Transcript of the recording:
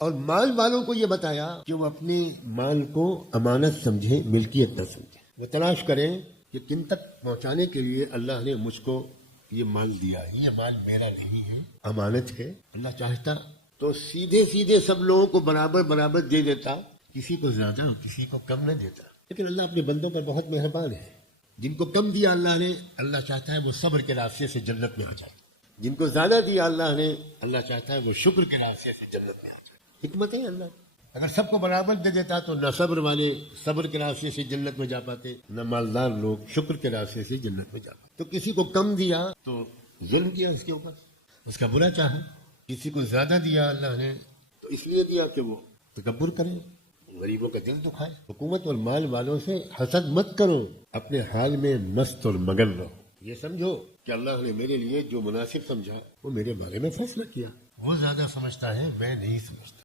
اور مال والوں کو یہ بتایا کہ وہ اپنے مال کو امانت سمجھیں، ملکیت نہ سمجھیں، وہ تلاش کریں کہ کن تک پہنچانے کے لیے اللہ نے مجھ کو یہ مال دیا ہے، یہ مال میرا نہیں ہے، امانت ہے۔ اللہ چاہتا تو سیدھے سیدھے سب لوگوں کو برابر برابر دے دیتا، کسی کو زیادہ اور کسی کو کم نہ دیتا، لیکن اللہ اپنے بندوں پر بہت مہربان ہے۔ جن کو کم دیا اللہ نے، اللہ چاہتا ہے وہ صبر کے راستے سے جنت میں آ جائے، جن کو زیادہ دیا اللہ نے، اللہ چاہتا ہے وہ شکر کے راستے سے جنت میں آ جائے۔ حکمت ہے اللہ، اگر سب کو برابر دے دیتا تو نہ صبر والے صبر کے راستے سے جنت میں جا پاتے، نہ مالدار لوگ شکر کے راستے سے جنت میں جا پاتے۔ تو کسی کو کم دیا تو ظلم کیا اس کے اوپر، اس کا برا چاہا، کسی کو زیادہ دیا اللہ نے تو اس لیے دیا کہ وہ تکبر کرے، غریبوں کا دل دکھائے۔ حکومت اور مال والوں سے حسد مت کرو، اپنے حال میں مست اور مگن رہو، یہ سمجھو کہ اللہ نے میرے لیے جو مناسب سمجھا وہ میرے بارے میں فیصلہ کیا، وہ زیادہ سمجھتا ہے، میں نہیں سمجھتا۔